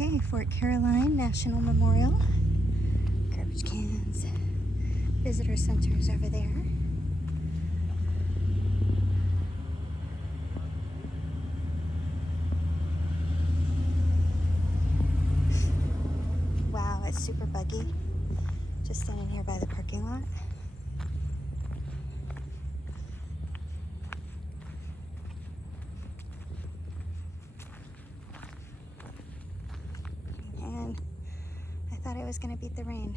Okay, Fort Caroline National Memorial. Garbage cans. Visitor centers over there. Wow, it's super buggy. Just standing here by the parking lot. And I thought I was gonna beat the rain.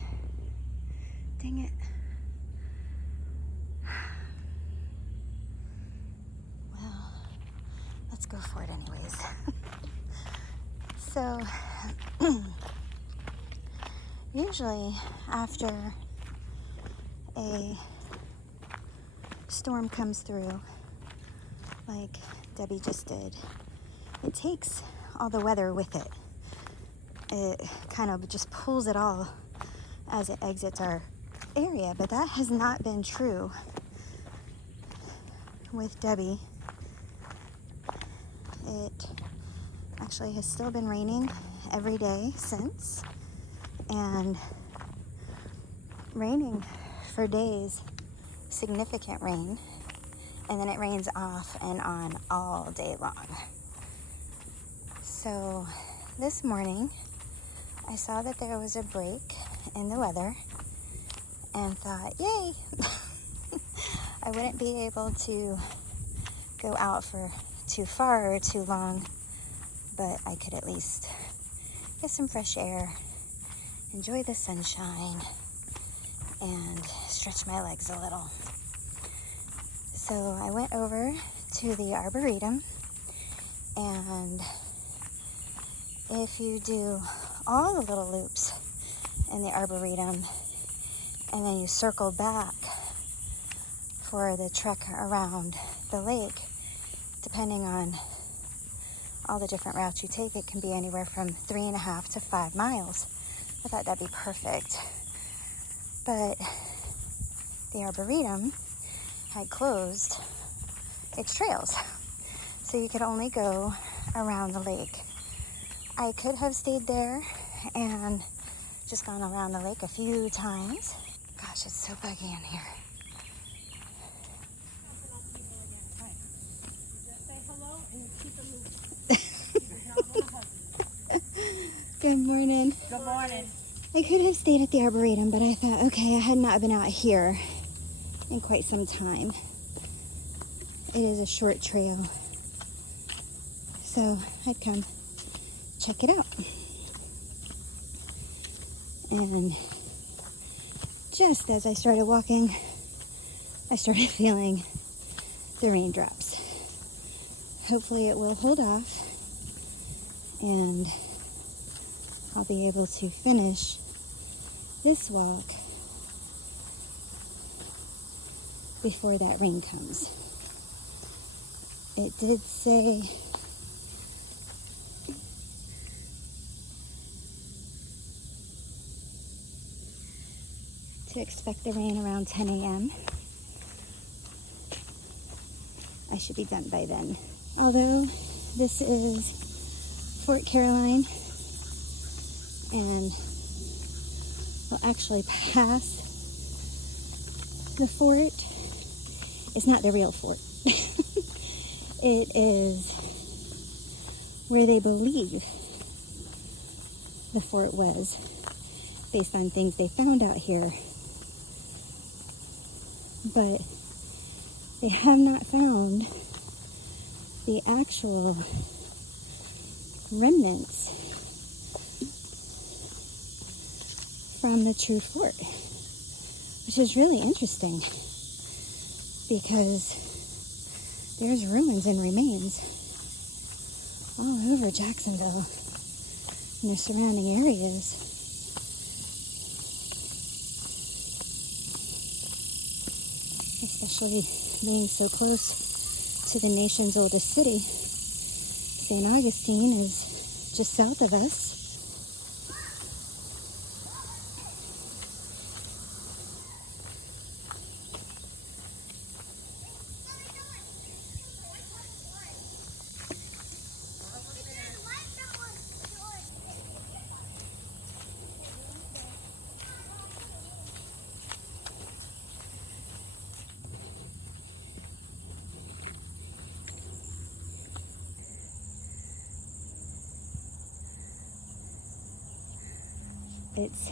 Dang it. Well, let's go for it anyways. So, usually after a storm comes through, like Debbie just did, it takes all the weather with it. It kind of just pulls it all as it exits our area, but that has not been true with Debbie. It actually has still been raining every day since, and raining for days, significant rain, and then it rains off and on all day long. So this morning I saw that there was a break in the weather and thought, yay! I wouldn't be able to go out for too far or too long, but I could at least get some fresh air, enjoy the sunshine, and stretch my legs a little. So I went over to the Arboretum, and if you do all the little loops in the Arboretum and then you circle back for the trek around the lake, depending on all the different routes you take, it can be anywhere from 3.5 to 5 miles. I thought that'd be perfect. But the Arboretum had closed its trails, so you could only go around the lake. I could have stayed there and just gone around the lake a few times. Gosh, it's so buggy in here. Good morning. Good morning. I could have stayed at the Arboretum, but I thought, okay, I had not been out here in quite some time. It is a short trail, so I'd come check it out. And just as I started walking, I started feeling the raindrops. Hopefully it will hold off and I'll be able to finish this walk before that rain comes. It did say to expect the rain around 10 a.m. I should be done by then. Although this is Fort Caroline and we'll actually pass the fort. It's not the real fort. It is where they believe the fort was based on things they found out here. But they have not found the actual remnants from the true fort, which is really interesting because there's ruins and remains all over Jacksonville and the surrounding areas. Especially being so close to the nation's oldest city. St. Augustine is just south of us. it's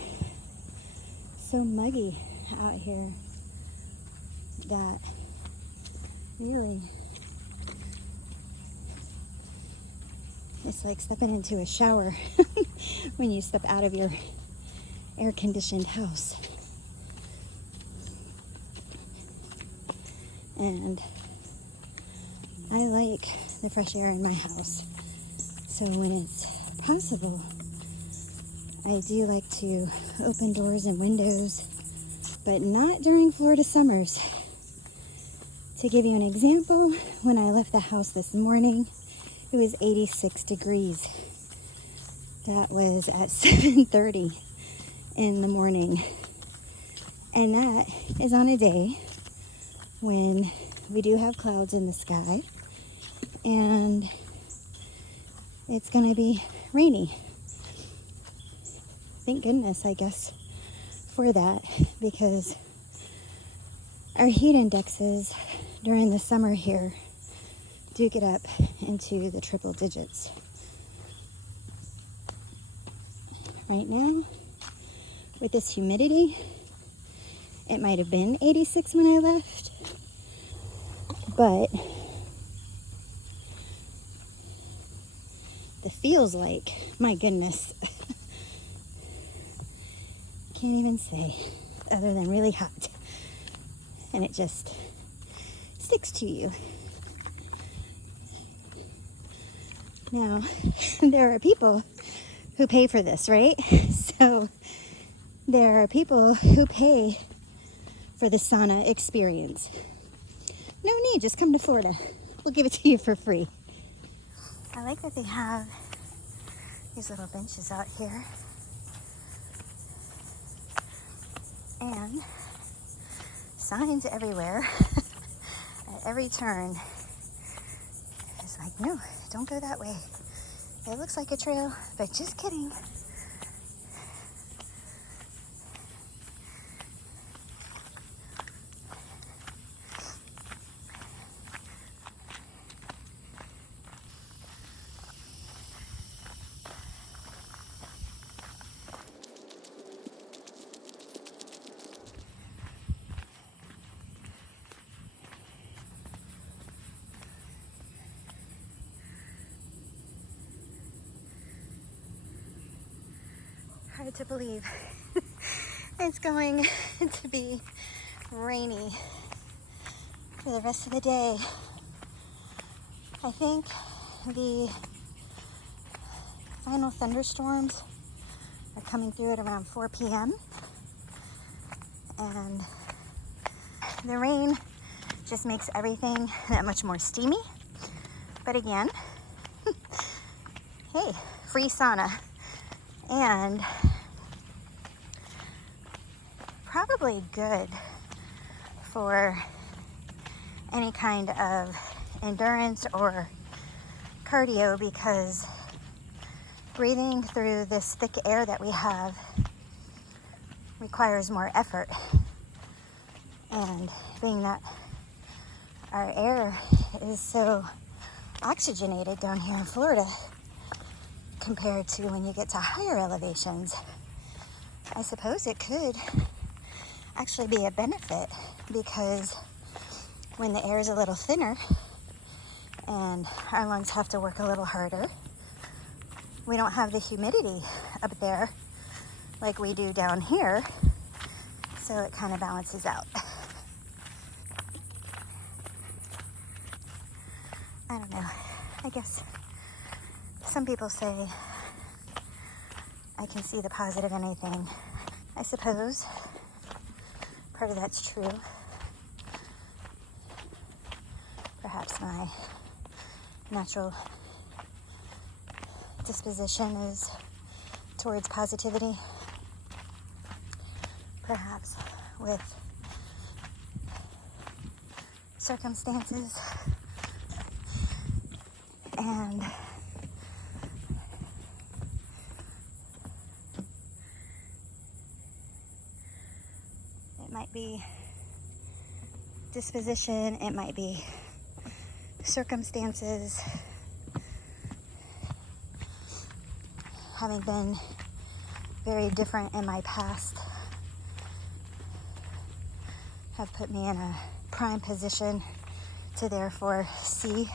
so muggy out here that really it's like stepping into a shower when you step out of your air-conditioned house. And I like the fresh air in my house. So when it's possible, I do like to open doors and windows, but not during Florida summers. To give you an example, when I left the house this morning, it was 86 degrees. That was at 7:30 in the morning. And that is on a day when we do have clouds in the sky and it's going to be rainy. Thank goodness, I guess, for that, because our heat indexes during the summer here do get up into the triple digits. Right now, with this humidity, it might have been 86 when I left, but the feels like, my goodness, can't even say other than really hot, and it just sticks to you. Now, there are people who pay for this, right? So there are people who pay for the sauna experience. No need, just come to Florida. We'll give it to you for free. I like that they have these little benches out here. And signs everywhere at every turn. It's like, no, don't go that way. It looks like a trail, but just kidding. Hard to believe it's going to be rainy for the rest of the day. I think the final thunderstorms are coming through at around 4 p.m. and the rain just makes everything that much more steamy. But again, hey, free sauna. And probably good for any kind of endurance or cardio, because breathing through this thick air that we have requires more effort. And being that our air is so oxygenated down here in Florida compared to when you get to higher elevations, I suppose it could actually be a benefit, because when the air is a little thinner and our lungs have to work a little harder, we don't have the humidity up there like we do down here, so it kind of balances out. I don't know. I guess some people say I can see the positive in anything. I suppose part of that's true. Perhaps my natural disposition is towards positivity. Perhaps with circumstances and it might be disposition, it might be circumstances. Having been very different in my past have put me in a prime position to therefore see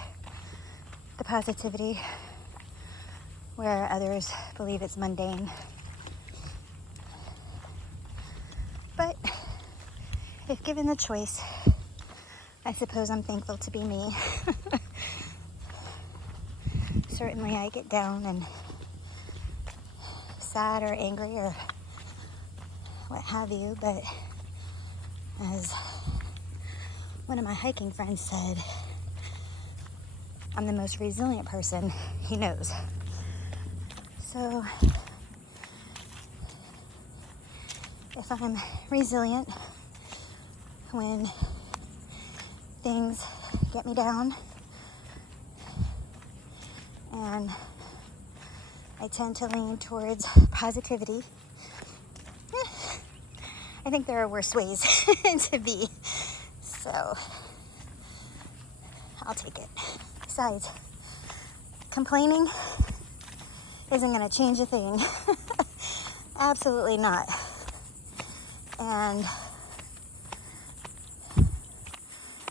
the positivity where others believe it's mundane. But if given the choice, I suppose I'm thankful to be me. Certainly I get down and sad or angry or what have you, but as one of my hiking friends said, I'm the most resilient person he knows. So if I'm resilient when things get me down, and I tend to lean towards positivity, I think there are worse ways to be. So I'll take it. Besides, complaining isn't going to change a thing. Absolutely not. And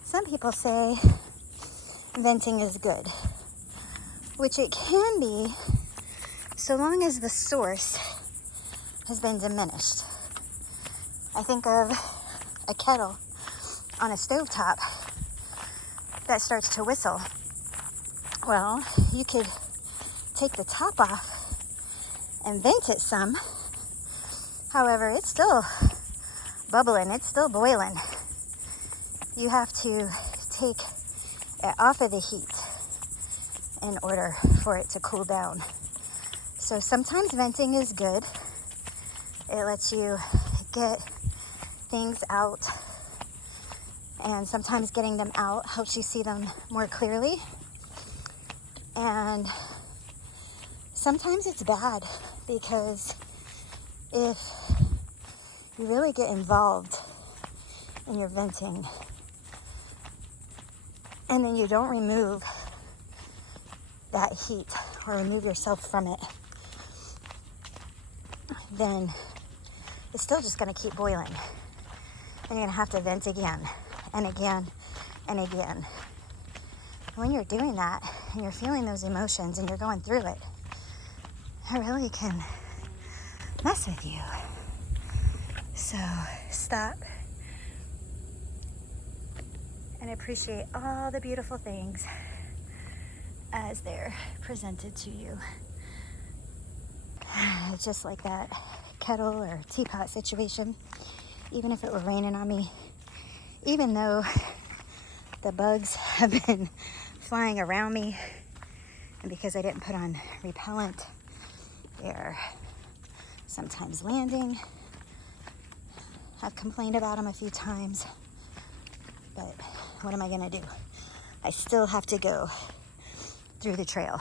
some people say venting is good, which it can be so long as the source has been diminished. I think of a kettle on a stovetop that starts to whistle. Well, you could take the top off and vent it some. However, it's still bubbling, it's still boiling. You have to take it off of the heat in order for it to cool down. So sometimes venting is good. It lets you get things out, and sometimes getting them out helps you see them more clearly. And sometimes it's bad, because if you really get involved in your venting and then you don't remove that heat or remove yourself from it, then it's still just going to keep boiling. And you're going to have to vent again and again and again. When you're doing that and you're feeling those emotions and you're going through it, it really can mess with you. So stop and appreciate all the beautiful things as they're presented to you. Just like that kettle or teapot situation, even if it were raining on me, even though the bugs have been flying around me, and because I didn't put on repellent, they're sometimes landing. I've complained about them a few times, but what am I gonna do? I still have to go through the trail.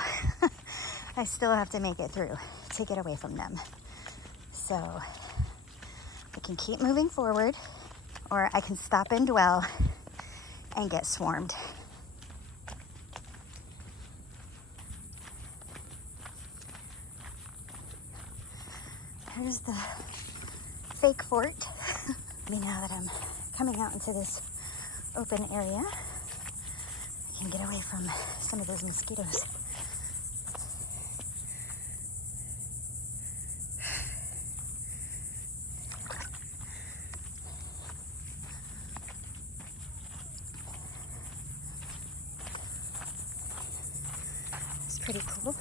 I still have to make it through to get away from them. So I can keep moving forward, or I can stop and dwell and get swarmed. Here's the fake fort. Maybe now that I'm coming out into this open area, I can get away from some of those mosquitoes. It's pretty cool.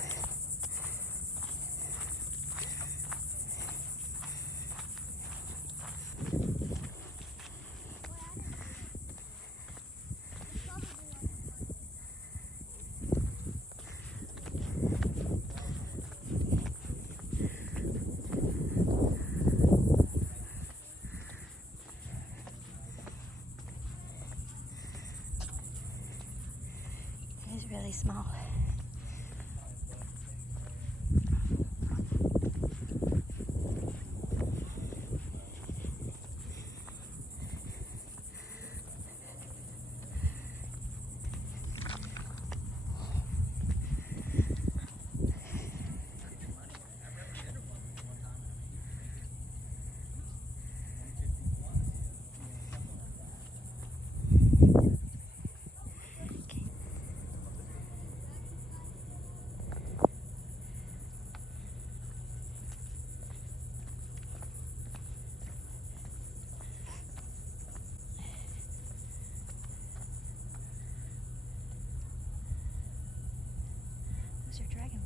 Really small. are dragonflies.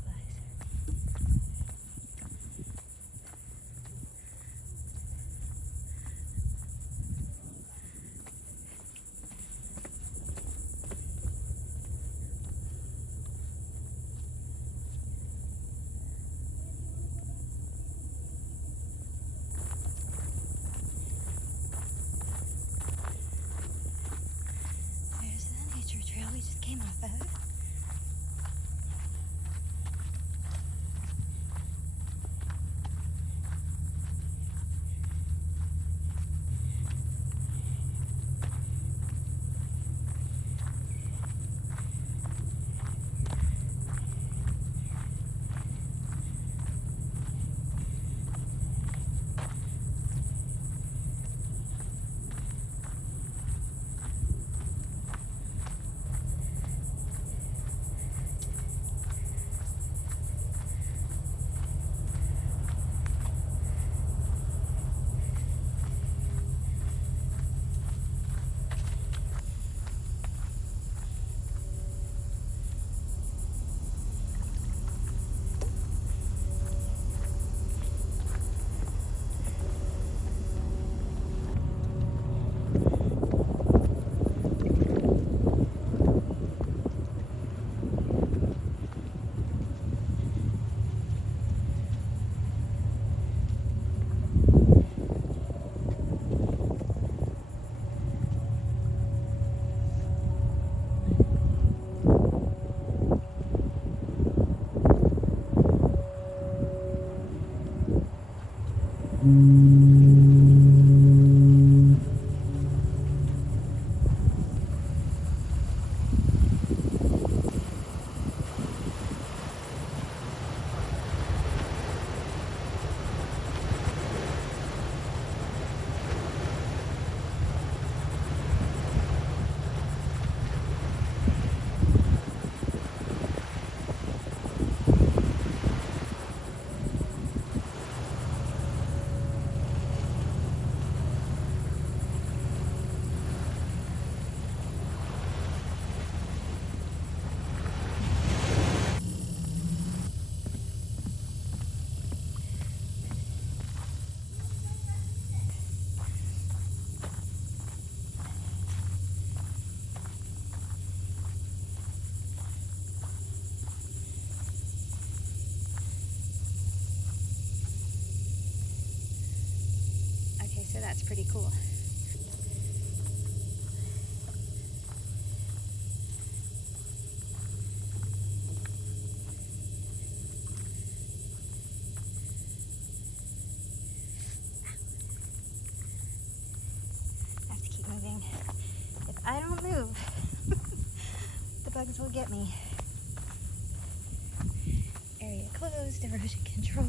There's the nature trail we just came off of. Okay, so that's pretty cool. I have to keep moving. If I don't move, the bugs will get me. Area closed, erosion control.